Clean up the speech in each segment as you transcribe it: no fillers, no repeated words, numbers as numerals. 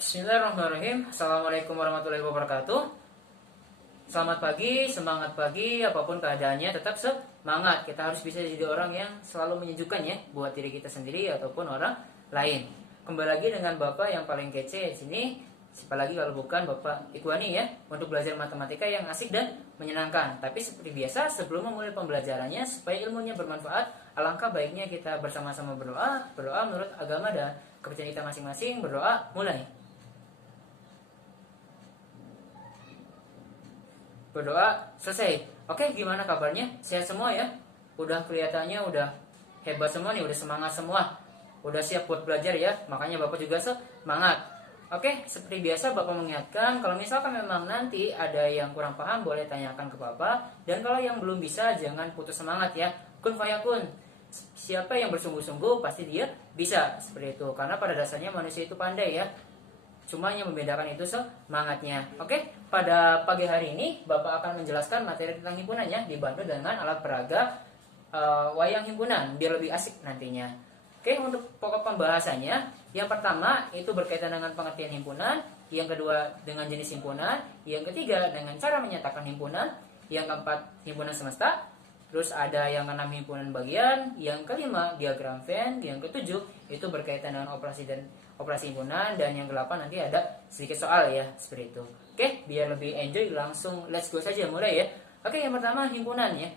Bismillahirrahmanirrahim. Assalamualaikum warahmatullahi wabarakatuh. Selamat pagi, semangat pagi, apapun keadaannya tetap semangat. Kita harus bisa jadi orang yang selalu menyejukkan ya buat diri kita sendiri ataupun orang lain. Kembali lagi dengan Bapak yang paling kece di sini. Siapa lagi kalau bukan Bapak Ikhwani ya, untuk belajar matematika yang asik dan menyenangkan. Tapi seperti biasa, sebelum memulai pembelajarannya supaya ilmunya bermanfaat, alangkah baiknya kita bersama-sama berdoa menurut agama dan kepercayaan kita masing-masing. Berdoa mulai. Berdoa selesai. Oke, gimana kabarnya? Sehat semua ya? Udah kelihatannya udah hebat semua nih, udah semangat semua. Udah siap buat belajar ya. Makanya Bapak juga semangat. Oke, seperti biasa Bapak mengingatkan kalau misalkan memang nanti ada yang kurang paham boleh tanyakan ke Bapak, dan kalau yang belum bisa jangan putus semangat ya. Kun fayakun. Siapa yang bersungguh-sungguh pasti dia bisa, seperti itu. Karena pada dasarnya manusia itu pandai ya. Cuma yang membedakan itu semangatnya. Oke, pada pagi hari ini Bapak akan menjelaskan materi tentang himpunannya dibantu dengan alat peraga wayang himpunan biar lebih asik nantinya. Oke, untuk pokok pembahasannya, yang pertama itu berkaitan dengan pengertian himpunan, yang kedua dengan jenis himpunan, yang ketiga dengan cara menyatakan himpunan, yang keempat himpunan semesta, terus ada yang keenam himpunan bagian, yang kelima diagram Venn, yang ketujuh itu berkaitan dengan operasi himpunan, dan yang ke-8 nanti ada sedikit soal ya, seperti itu. Oke, biar lebih enjoy langsung let's go saja mulai ya. Oke, yang pertama himpunan ya.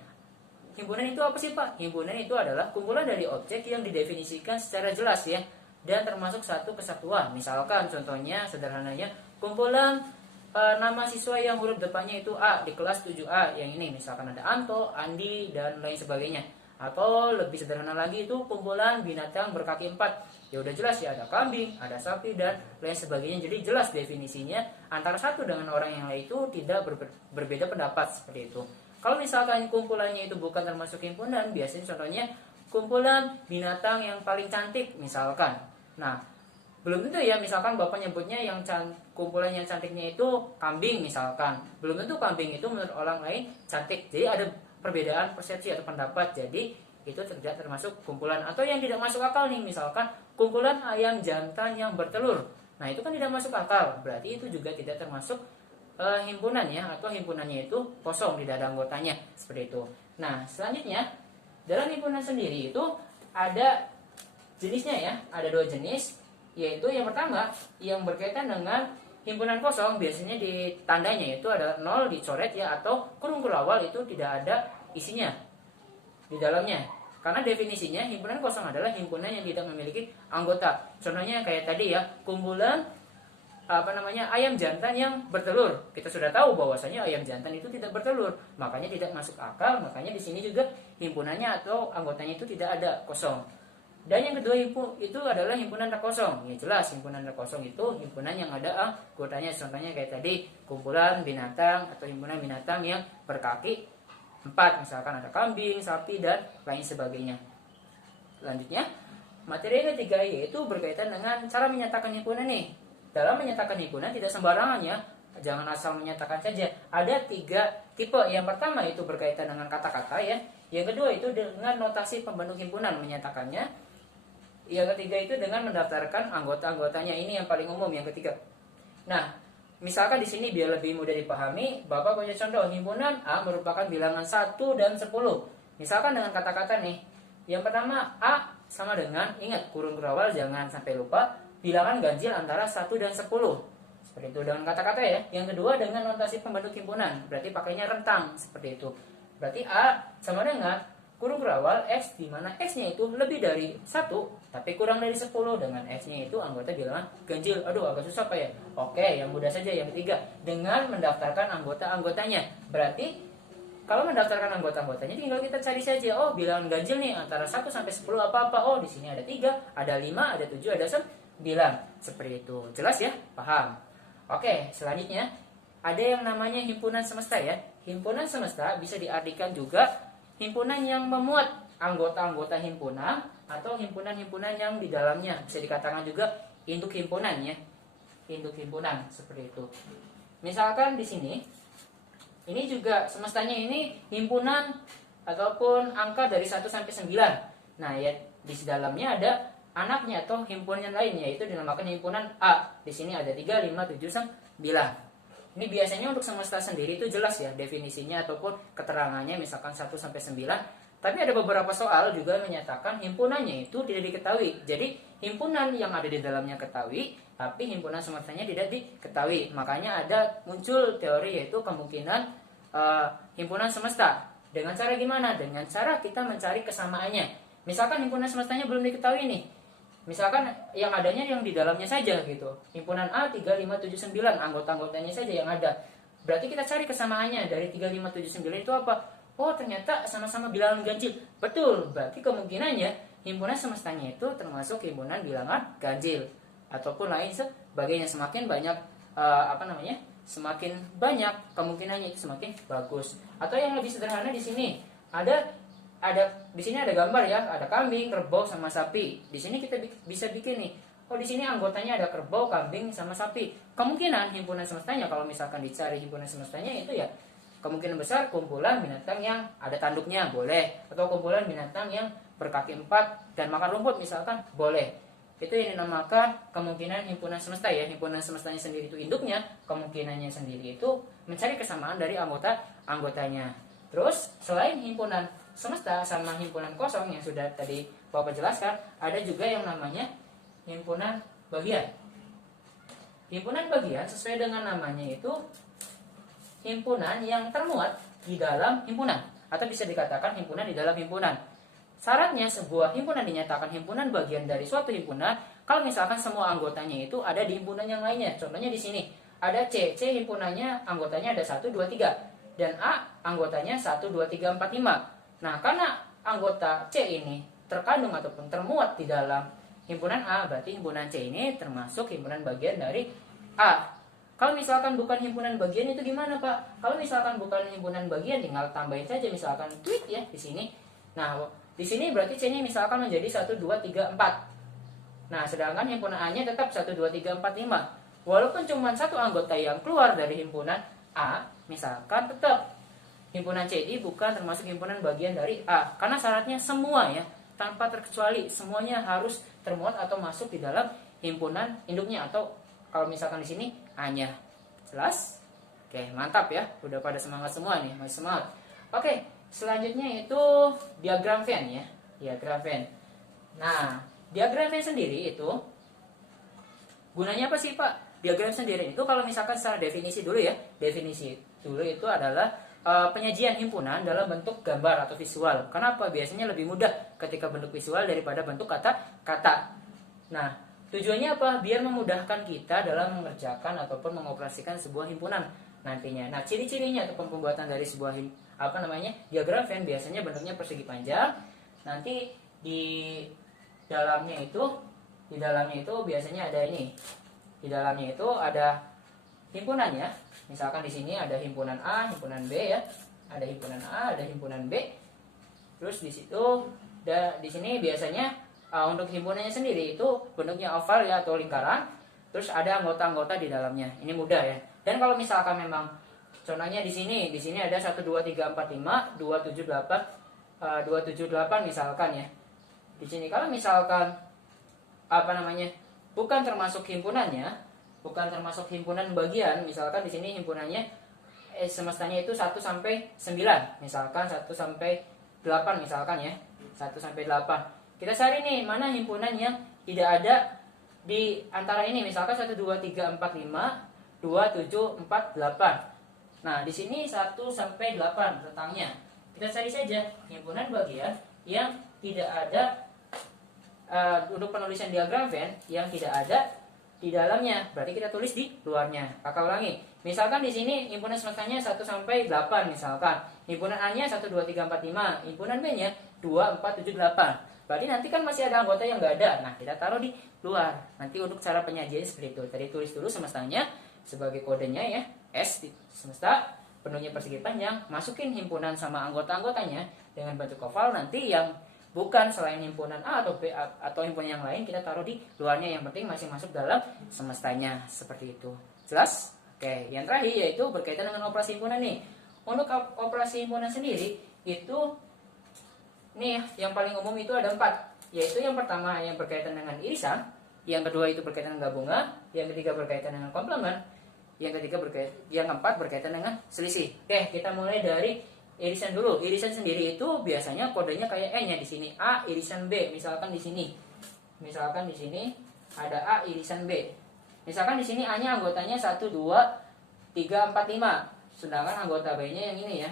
Himpunan itu apa sih Pak? Himpunan itu adalah kumpulan dari objek yang didefinisikan secara jelas ya, dan termasuk satu kesatuan. Misalkan contohnya sederhananya kumpulan nama siswa yang huruf depannya itu A di kelas 7A, yang ini misalkan ada Anto, Andi, dan lain sebagainya. Atau lebih sederhana lagi itu kumpulan binatang berkaki 4. Ya udah jelas ya, ada kambing, ada sapi, dan lain sebagainya. Jadi jelas definisinya antara satu dengan orang yang lain itu tidak berbeda pendapat, seperti itu. Kalau misalkan kumpulannya itu bukan termasuk himpunan, biasanya contohnya kumpulan binatang yang paling cantik misalkan. Nah, belum tentu ya, misalkan Bapak nyebutnya yang kumpulan yang cantiknya itu kambing misalkan. Belum tentu kambing itu menurut orang lain cantik. Jadi ada perbedaan persepsi atau pendapat. Jadi itu tidak termasuk kumpulan. Atau yang tidak masuk akal nih, misalkan kumpulan ayam jantan yang bertelur. Nah, itu kan tidak masuk akal. Berarti itu juga tidak termasuk himpunan ya, atau himpunannya itu kosong, tidak ada anggotanya, seperti itu. Nah, selanjutnya dalam himpunan sendiri itu ada jenisnya ya, ada 2 jenis, yaitu yang pertama yang berkaitan dengan himpunan kosong, biasanya di tandanya itu ada 0 dicoret ya, atau kurung awal itu tidak ada isinya di dalamnya. Karena definisinya himpunan kosong adalah himpunan yang tidak memiliki anggota. Contohnya kayak tadi ya, kumpulan ayam jantan yang bertelur. Kita sudah tahu bahwasanya ayam jantan itu tidak bertelur, makanya tidak masuk akal. Makanya di sini juga himpunannya atau anggotanya itu tidak ada, kosong. Dan yang kedua itu adalah himpunan tak kosong. Ya jelas, himpunan tak kosong itu himpunan yang ada anggotanya. Contohnya kayak tadi kumpulan binatang atau himpunan binatang yang berkaki 4, misalkan ada kambing, sapi, dan lain sebagainya. Selanjutnya, materi yang ketiga yaitu berkaitan dengan cara menyatakan himpunan nih. Dalam menyatakan himpunan tidak sembarangan ya, jangan asal menyatakan saja. Ada 3 tipe. Yang pertama itu berkaitan dengan kata-kata ya. Yang kedua itu dengan notasi pembentuk himpunan menyatakannya. Yang ketiga itu dengan mendaftarkan anggota-anggotanya. Ini yang paling umum, yang ketiga. Nah, misalkan di sini biar lebih mudah dipahami, Bapak punya contoh himpunan A merupakan bilangan 1 dan 10. Misalkan dengan kata-kata nih. Yang pertama A sama dengan, ingat kurung berawal jangan sampai lupa, bilangan ganjil antara 1 dan 10. Seperti itu dengan kata-kata ya. Yang kedua dengan notasi pembentuk himpunan, berarti pakainya rentang, seperti itu. Berarti A sama dengan kurung berawal X, di mana X-nya itu lebih dari 1 tapi kurang dari 10, dengan X-nya itu anggota bilangan ganjil. Aduh, agak susah Pak ya. Oke, yang mudah saja. Yang ketiga dengan mendaftarkan anggota-anggotanya. Berarti kalau mendaftarkan anggota-anggotanya tinggal kita cari saja. Oh, bilangan ganjil nih antara 1 sampai 10 apa-apa. Oh, di sini ada 3, ada 5, ada 7, ada 9. Seperti itu. Jelas ya? Paham? Oke, selanjutnya ada yang namanya himpunan semesta ya. Himpunan semesta bisa diartikan juga himpunan yang memuat anggota-anggota himpunan atau himpunan-himpunan yang di dalamnya. Bisa dikatakan juga induk himpunan ya. Induk himpunan, seperti itu. Misalkan di sini ini juga semestanya ini himpunan ataupun angka dari 1 sampai 9. Nah, ya di dalamnya ada anaknya atau himpunan lainnya, itu dinamakan himpunan A. Di sini ada 3, 5, 7, 9. Ini biasanya untuk semesta sendiri itu jelas ya definisinya ataupun keterangannya, misalkan 1 sampai 9. Tapi ada beberapa soal juga menyatakan himpunannya itu tidak diketahui. Jadi himpunan yang ada di dalamnya ketahui, tapi himpunan semestanya tidak diketahui. Makanya ada muncul teori yaitu kemungkinan himpunan semesta. Dengan cara gimana? Dengan cara kita mencari kesamaannya. Misalkan himpunan semestanya belum diketahui nih. Misalkan yang adanya yang di dalamnya saja gitu. Himpunan A 3, 5, 7, 9, anggota-anggotanya saja yang ada. Berarti kita cari kesamaannya dari 3, 5, 7, 9 itu apa? Oh, ternyata sama-sama bilangan ganjil. Betul, berarti kemungkinannya himpunan semestanya itu termasuk himpunan bilangan ganjil ataupun lain sebagainya. Semakin banyak semakin banyak kemungkinannya itu semakin bagus. Atau yang lebih sederhana di sini ada di sini ada gambar ya, ada kambing, kerbau sama sapi. Di sini kita bisa bikin nih. Oh, di sini anggotanya ada kerbau, kambing sama sapi. Kemungkinan himpunan semestanya kalau misalkan dicari himpunan semestanya itu ya kemungkinan besar kumpulan binatang yang ada tanduknya boleh, atau kumpulan binatang yang berkaki 4 dan makan rumput misalkan boleh. Itu yang dinamakan kemungkinan himpunan semesta ya. Himpunan semestanya sendiri itu induknya, kemungkinannya sendiri itu mencari kesamaan dari anggotanya. Terus selain himpunan semesta sama himpunan kosong yang sudah tadi Bapak jelaskan, ada juga yang namanya himpunan bagian. Himpunan bagian sesuai dengan namanya itu himpunan yang termuat di dalam himpunan, atau bisa dikatakan himpunan di dalam himpunan. Syaratnya sebuah himpunan dinyatakan himpunan bagian dari suatu himpunan kalau misalkan semua anggotanya itu ada di himpunan yang lainnya. Contohnya di sini ada C himpunannya anggotanya ada 1, 2, 3, dan A anggotanya 1, 2, 3, 4, 5. Nah, karena anggota C ini terkandung ataupun termuat di dalam himpunan A, berarti himpunan C ini termasuk himpunan bagian dari A. Kalau misalkan bukan himpunan bagian itu gimana, Pak? Kalau misalkan bukan himpunan bagian, tinggal tambahin saja misalkan tweet ya di sini. Nah, di sini berarti C-nya misalkan menjadi 1, 2, 3, 4. Nah, sedangkan himpunan A-nya tetap 1, 2, 3, 4, 5. Walaupun cuma satu anggota yang keluar dari himpunan A, misalkan tetap himpunan C ini bukan termasuk himpunan bagian dari A. Karena syaratnya semua ya, tanpa terkecuali semuanya harus termuat atau masuk di dalam himpunan induknya, atau kalau misalkan di sini A-nya. Jelas? Oke, mantap ya. Udah pada semangat semua nih, masih semangat. Oke, selanjutnya itu diagram Venn ya. Diagram Venn. Nah, diagram Venn sendiri itu gunanya apa sih, Pak? Diagram sendiri itu kalau misalkan secara definisi dulu ya. Definisi dulu itu adalah penyajian himpunan dalam bentuk gambar atau visual. Kenapa? Biasanya lebih mudah ketika bentuk visual daripada bentuk kata-kata. Nah, tujuannya apa? Biar memudahkan kita dalam mengerjakan ataupun mengoperasikan sebuah himpunan nantinya. Nah, ciri-cirinya atau pembuatan dari sebuah diagram Venn biasanya bentuknya persegi panjang. Nanti di dalamnya itu biasanya ada ini. Di dalamnya itu ada himpunannya. Misalkan di sini ada himpunan A, himpunan B ya. Ada himpunan A, ada himpunan B. Terus di sini biasanya untuk himpunannya sendiri itu bentuknya oval ya atau lingkaran. Terus ada anggota-anggota di dalamnya. Ini mudah ya. Dan kalau misalkan memang contohnya di sini ada 1, 2, 3, 4, 5, 2, 7, 8, 2, 7, 8 misalkan ya. Di sini kalau misalkan bukan termasuk himpunannya, bukan termasuk himpunan bagian, misalkan di sini himpunannya semestanya itu 1 sampai 9, misalkan 1 sampai 8 misalkan ya. 1 sampai 8. Kita cari nih mana himpunan yang tidak ada di antara ini, misalkan 1, 2, 3, 4, 5, 2, 7, 4, 8. Nah, di sini 1 sampai 8 rentangnya. Kita cari saja himpunan bagian yang tidak ada untuk penulisan diagram Venn yang tidak ada di dalamnya, berarti kita tulis di luarnya. Kakak ulangi. Misalkan di sini himpunan semestanya 1 sampai 8 misalkan. Himpunan A-nya 1, 2, 3, 4, 5. Himpunan B-nya 2, 4, 7, 8. Berarti nanti kan masih ada anggota yang enggak ada. Nah, kita taruh di luar. Nanti untuk cara penyajian seperti itu. Tadi tulis dulu semestanya sebagai kodenya ya. S di semesta, penuhnya persegi panjang, masukin himpunan sama anggota-anggotanya dengan bentuk oval. Nanti yang bukan selain himpunan A atau B atau himpunan yang lain kita taruh di luarnya, yang penting masih masuk dalam semestanya, seperti itu. Jelas? Oke, yang terakhir yaitu berkaitan dengan operasi himpunan nih. Untuk operasi himpunan sendiri itu nih yang paling umum itu ada 4. yaitu yang pertama yang berkaitan dengan irisan, yang kedua itu berkaitan dengan gabungan, yang ketiga berkaitan dengan komplement, yang keempat berkaitan dengan selisih. Oke, kita mulai dari irisan dulu. Irisan sendiri itu biasanya kodenya kayak E-nya di sini, A irisan B. Misalkan di sini ada A irisan B. Misalkan di sini A-nya anggotanya 1 2 3 4 5. Sedangkan anggota B-nya yang ini ya.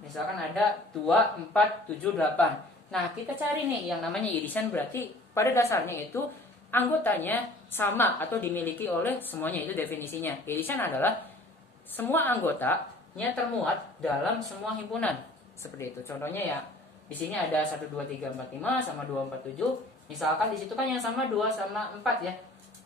Misalkan ada 2 4 7 8. Nah, kita cari nih yang namanya irisan, berarti pada dasarnya itu anggotanya sama atau dimiliki oleh semuanya, itu definisinya. Irisan adalah semua anggotanya termuat dalam semua himpunan. Seperti itu. Contohnya ya, di sini ada 1 2 3 4 5 sama 2 4 7. Misalkan di situ kan yang sama 2 sama 4 ya.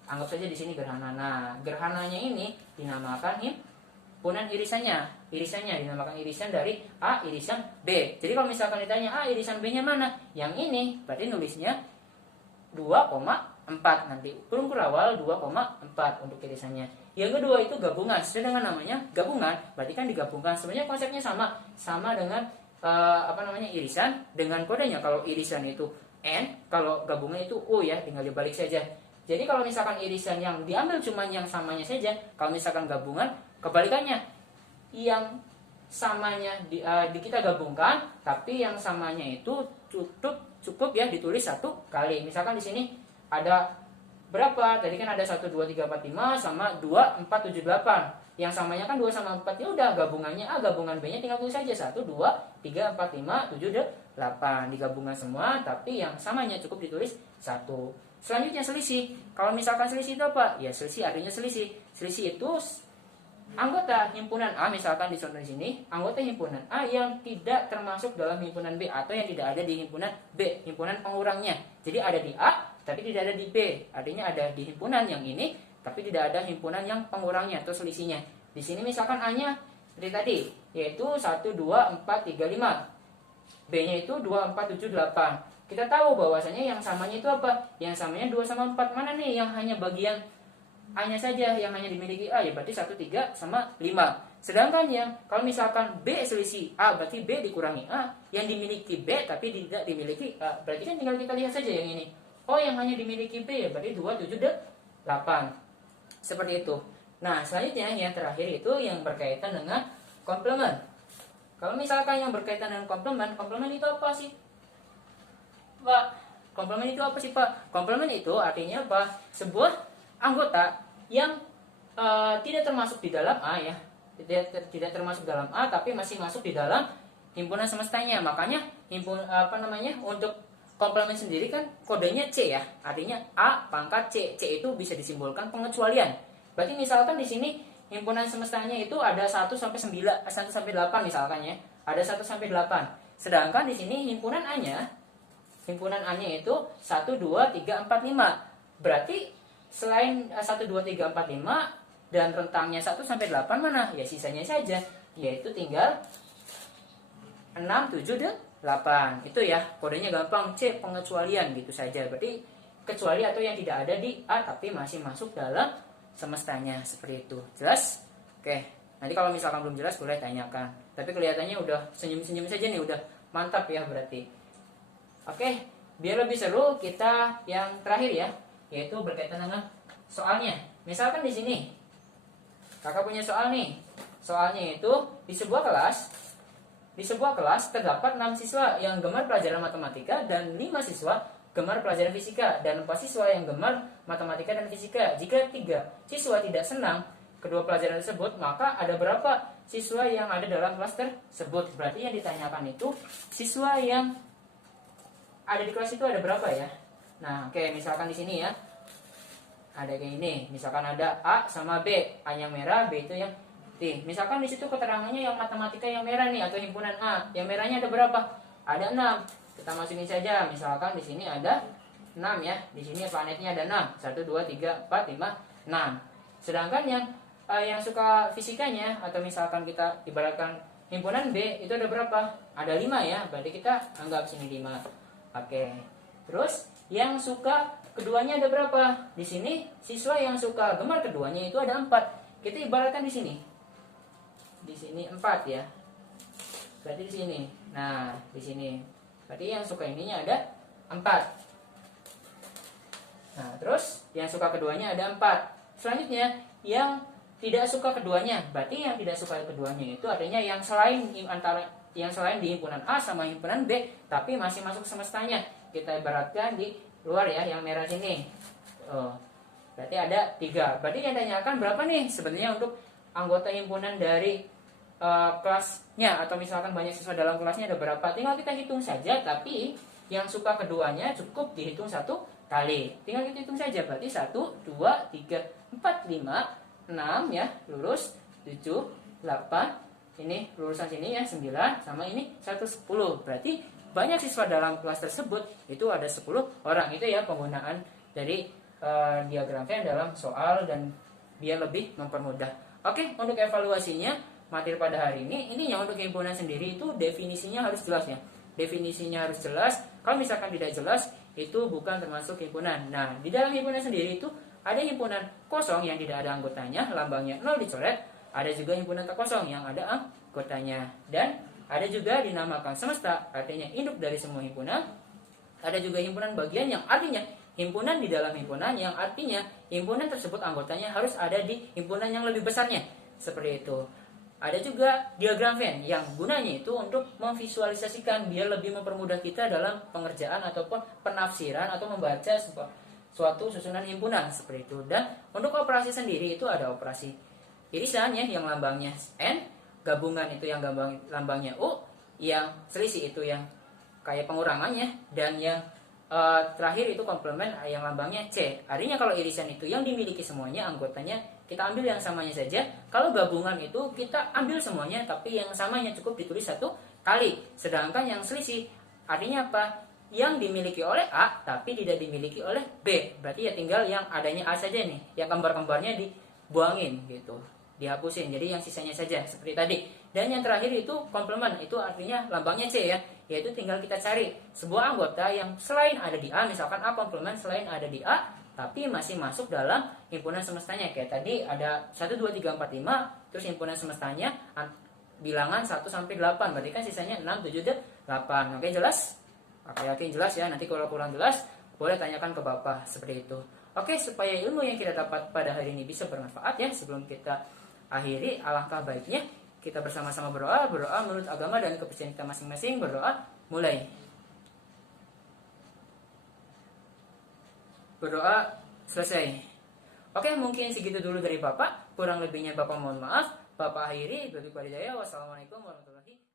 Anggap saja di sini gerhana. Nah, gerhananya ini dinamakan himpunan irisannya. Irisannya dinamakan irisan dari A irisan B. Jadi kalau misalkan ditanya A irisan B-nya mana? Yang ini, berarti nulisnya 2,4 nanti. Kurung awal 2,4 untuk irisannya. Yang kedua itu gabungan. Sesuai dengan namanya gabungan, berarti kan digabungkan. Sebenarnya konsepnya sama dengan irisan dengan kodenya. Kalau irisan itu N, kalau gabungan itu U ya, tinggal dibalik saja. Jadi kalau misalkan irisan yang diambil cuma yang samanya saja, kalau misalkan gabungan kebalikannya, yang samanya kita gabungkan, tapi yang samanya itu cukup ya ditulis satu kali. Misalkan di sini ada berapa? Tadi kan ada 1 2 3 4 5 sama 2 4 7 8. Yang samanya kan 2 sama 4, ya udah gabungannya A, gabungan B-nya tinggal tulis saja 1 2 3 4 5 7 8. Digabungkan semua, tapi yang samanya cukup ditulis 1. Selanjutnya selisih. Kalau misalkan selisih itu apa? Ya selisih artinya selisih. Selisih itu anggota himpunan A, misalkan di contoh di sini, anggota himpunan A yang tidak termasuk dalam himpunan B atau yang tidak ada di himpunan B, himpunan pengurangnya. Jadi ada di A tapi tidak ada di B. Artinya ada di himpunan yang ini tapi tidak ada himpunan yang pengurangnya atau selisihnya. Di sini misalkan A-nya seperti tadi, yaitu 1 2 4 3 5. B-nya itu 2 4 7 8. Kita tahu bahwasanya yang samanya itu apa? Yang samanya 2 sama 4. Mana nih yang hanya bagian A-nya saja yang hanya dimiliki A? Ya berarti 1 3 sama 5. Sedangkan yang kalau misalkan B selisih A, berarti B dikurangi A. Yang dimiliki B tapi tidak dimiliki A. Berarti kan tinggal kita lihat saja yang ini. Oh, yang hanya dimiliki B ya berarti 2 7 8. Seperti itu. Nah, selanjutnya yang terakhir itu yang berkaitan dengan komplement. Kalau misalkan yang berkaitan dengan komplement itu apa sih, Pak? Komplement itu apa sih, Pak? Komplement itu artinya apa? Sebuah anggota yang tidak termasuk di dalam A ya. Tidak termasuk dalam A tapi masih masuk di dalam himpunan semestanya. Makanya untuk komplement sendiri kan kodenya C ya. Artinya A pangkat C. C itu bisa disimbolkan pengecualian. Berarti misalkan di sini himpunan semestanya itu ada 1 sampai 9, 1 sampai 8 misalkan ya. Ada 1 sampai 8. Sedangkan di sini himpunan A-nya itu 1 2 3 4 5. Berarti selain 1 2 3 4 5 dan rentangnya 1 sampai 8 mana? Ya sisanya saja, yaitu tinggal 6 7 8. Itu ya, kodenya gampang, C pengecualian gitu saja. Berarti kecuali atau yang tidak ada di A tapi masih masuk dalam semestanya, seperti itu. Jelas? Oke. Nanti kalau misalkan belum jelas boleh tanyakan. Tapi kelihatannya udah senyum-senyum saja nih, udah mantap ya berarti. Oke, biar lebih seru kita yang terakhir ya, yaitu berkaitan dengan soalnya. Misalkan di sini kakak punya soal nih. Soalnya itu di sebuah kelas terdapat 6 siswa yang gemar pelajaran matematika dan 5 siswa gemar pelajaran fisika dan 4 siswa yang gemar matematika dan fisika. Jika 3 siswa tidak senang kedua pelajaran tersebut, maka ada berapa siswa yang ada dalam kelas tersebut? Berarti yang ditanyakan itu siswa yang ada di kelas itu ada berapa ya? Nah, oke, misalkan di sini ya. Ada kayak ini, misalkan ada A sama B, A yang merah, B itu yang putih. Misalkan di situ keterangannya yang matematika yang merah nih atau himpunan A, yang merahnya ada berapa? Ada 6. Kita masukin saja, misalkan di sini ada 6 ya. Di sini planetnya ada 6. 1 2 3 4 5 6. Sedangkan yang suka fisikanya atau misalkan kita ibaratkan himpunan B itu ada berapa? Ada 5 ya. Berarti kita anggap sini 5. Oke. Terus yang suka keduanya ada berapa? Di sini siswa yang suka gemar keduanya itu ada 4. Kita ibaratkan di sini. Di sini 4 ya. Berarti di sini. Nah, di sini. Berarti yang suka ininya ada 4. Nah, terus yang suka keduanya ada 4. Selanjutnya, yang tidak suka keduanya. Berarti yang tidak suka keduanya itu artinya yang selain di himpunan A sama himpunan B, tapi masih masuk semestanya. Kita ibaratkan di luar ya, yang merah sini. Oh, berarti ada 3. Berarti yang ditanyakan berapa nih sebenarnya untuk anggota himpunan dari kelasnya, atau misalkan banyak siswa dalam kelasnya ada berapa, tinggal kita hitung saja. Tapi yang suka keduanya cukup dihitung 1 kali, tinggal kita hitung saja. Berarti 1, 2, 3, 4, 5, 6 ya, lurus 7, 8, ini lulusan sini ya 9, sama ini 110. Berarti banyak siswa dalam kelas tersebut itu ada 10 orang. Itu ya penggunaan dari diagram Venn dalam soal, dan biar lebih mempermudah. Oke, untuk evaluasinya materi pada hari ini, intinya untuk himpunan sendiri itu definisinya harus jelas ya. Definisinya harus jelas. Kalau misalkan tidak jelas, itu bukan termasuk himpunan. Nah, di dalam himpunan sendiri itu ada himpunan kosong yang tidak ada anggotanya, lambangnya 0 dicoret. Ada juga himpunan tak kosong yang ada anggotanya. Dan ada juga dinamakan semesta, artinya induk dari semua himpunan. Ada juga himpunan bagian yang artinya himpunan di dalam himpunan, yang artinya himpunan tersebut anggotanya harus ada di himpunan yang lebih besarnya. Seperti itu. Ada juga diagram Venn yang gunanya itu untuk memvisualisasikan biar lebih mempermudah kita dalam pengerjaan ataupun penafsiran atau membaca suatu susunan himpunan seperti itu. Dan untuk operasi sendiri itu ada operasi irisan ya, yang lambangnya N, gabungan itu yang lambangnya U, yang selisih itu yang kayak pengurangannya, dan yang terakhir itu komplement yang lambangnya C. Artinya kalau irisan itu yang dimiliki semuanya anggotanya, kita ambil yang samanya saja. Kalau gabungan itu kita ambil semuanya, tapi yang samanya cukup ditulis 1 kali. Sedangkan yang selisih artinya apa? Yang dimiliki oleh A tapi tidak dimiliki oleh B. Berarti ya tinggal yang adanya A saja nih, yang kembar-kembarnya dibuangin gitu, dihapusin. Jadi yang sisanya saja seperti tadi. Dan yang terakhir itu komplement, itu artinya lambangnya C ya, yaitu tinggal kita cari sebuah anggota yang selain ada di A, misalkan A komplement selain ada di A tapi masih masuk dalam himpunan semestanya. Kayak tadi ada 1, 2, 3, 4, 5, terus himpunan semestanya bilangan 1 sampai 8, berarti kan sisanya 6, 7, 8. Oke, jelas? Oke, yakin jelas ya. Nanti kalau kurang jelas boleh tanyakan ke Bapak seperti itu. Oke, supaya ilmu yang kita dapat pada hari ini bisa bermanfaat ya, sebelum kita akhiri, alangkah baiknya kita bersama-sama berdoa menurut agama dan kepercayaan kita masing-masing. Berdoa, mulai. Berdoa, selesai. Oke, mungkin segitu dulu dari Bapak. Kurang lebihnya Bapak mohon maaf. Bapak akhiri. Wassalamualaikum warahmatullahi wabarakatuh.